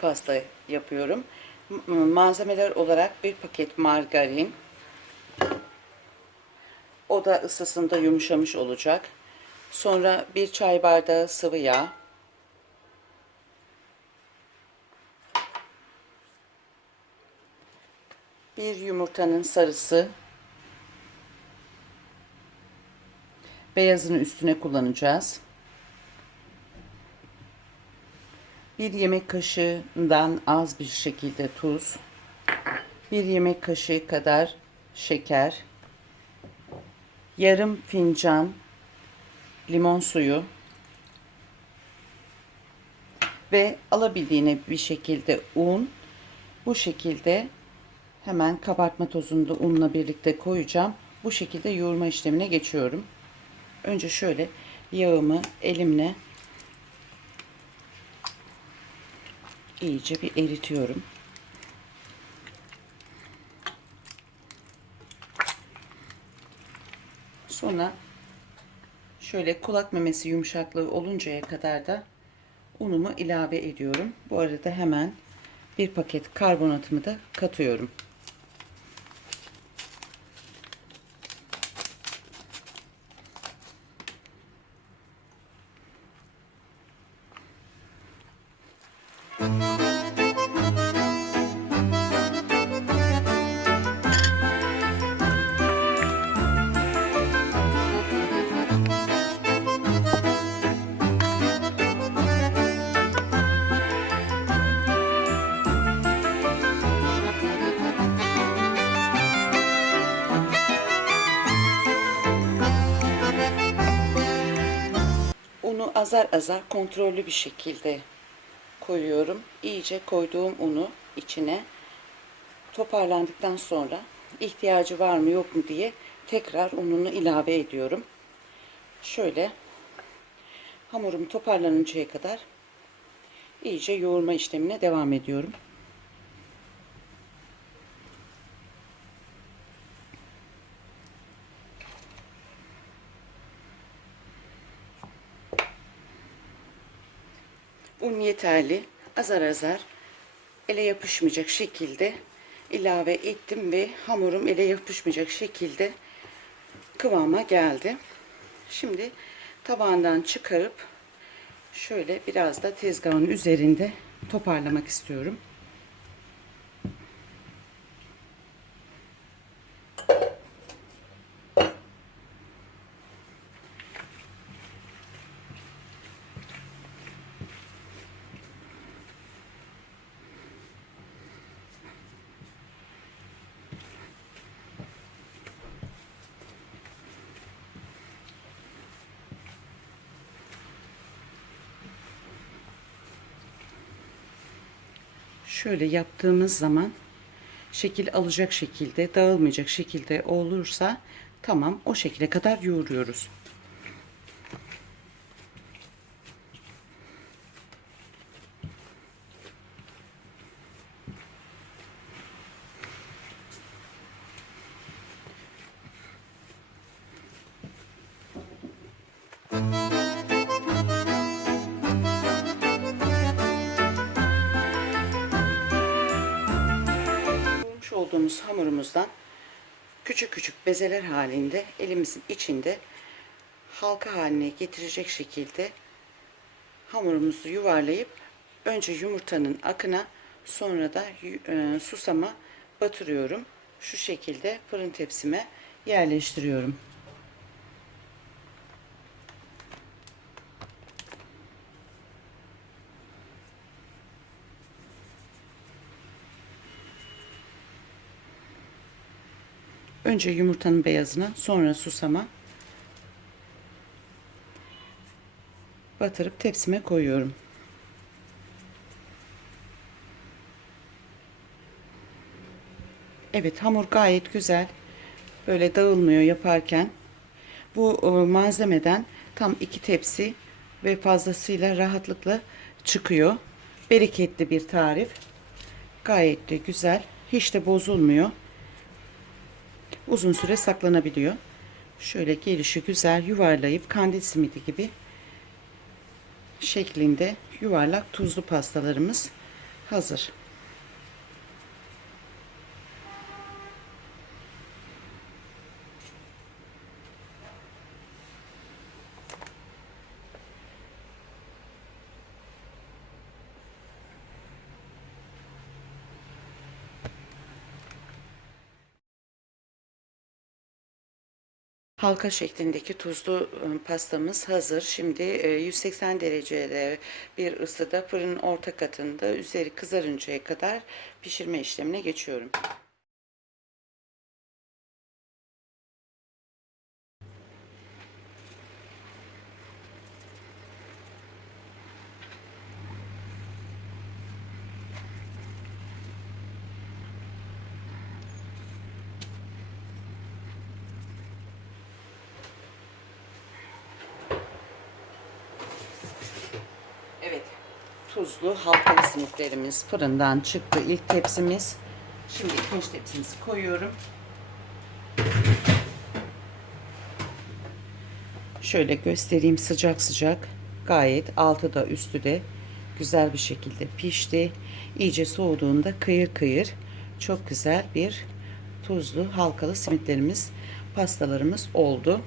pasta yapıyorum. Malzemeler olarak bir paket margarin. Oda ısısında yumuşamış olacak. Sonra bir çay bardağı sıvı yağ. Bir yumurtanın sarısı. Beyazını üstüne kullanacağız. Bir yemek kaşığından az bir şekilde tuz. Bir yemek kaşığı kadar şeker. Yarım fincan limon suyu. Ve alabildiğine bir şekilde un. Bu şekilde hemen kabartma tozunu da unla birlikte koyacağım. Bu şekilde yoğurma işlemine geçiyorum. Önce şöyle yağımı elimle iyice bir eritiyorum. Sonra şöyle kulak memesi yumuşaklığı oluncaya kadar da unumu ilave ediyorum. Bu arada hemen bir paket karbonatımı da katıyorum. Azar azar kontrollü bir şekilde koyuyorum. İyice koyduğum unu içine toparlandıktan sonra ihtiyacı var mı yok mu diye tekrar ununu ilave ediyorum. Şöyle hamurum toparlanıncaya kadar iyice yoğurma işlemine devam ediyorum. Un yeterli. Azar azar ele yapışmayacak şekilde ilave ettim ve hamurum ele yapışmayacak şekilde kıvama geldi. Şimdi tabağından çıkarıp şöyle biraz da tezgahın üzerinde toparlamak istiyorum. Şöyle yaptığımız zaman şekil alacak şekilde, dağılmayacak şekilde olursa tamam o şekilde kadar yoğuruyoruz. Olduğumuz hamurumuzdan küçük küçük bezeler halinde elimizin içinde halka haline getirecek şekilde hamurumuzu yuvarlayıp önce yumurtanın akına sonra da e, susama batırıyorum. Şu şekilde fırın tepsime yerleştiriyorum. Önce yumurtanın beyazına, sonra susama batırıp tepsime koyuyorum. Evet, hamur gayet güzel. Böyle dağılmıyor yaparken. Bu e, malzemeden tam iki tepsi ve fazlasıyla rahatlıkla çıkıyor. Bereketli bir tarif. Gayet de güzel. Hiç de bozulmuyor uzun süre saklanabiliyor. Şöyle gelişi güzel yuvarlayıp kandil simidi gibi şeklinde yuvarlak tuzlu pastalarımız hazır. Halka şeklindeki tuzlu ıı, pastamız hazır. Şimdi e, 180 derecede bir ısıda fırının orta katında üzeri kızarıncaya kadar pişirme işlemine geçiyorum. Evet. Tuzlu halkalı simitlerimiz fırından çıktı. İlk tepsimiz. Şimdi ikinci tepsimizi koyuyorum. Şöyle göstereyim sıcak sıcak. Gayet altı da üstü de güzel bir şekilde pişti. İyice soğuduğunda kıyır kıyır çok güzel bir tuzlu halkalı simitlerimiz, pastalarımız oldu.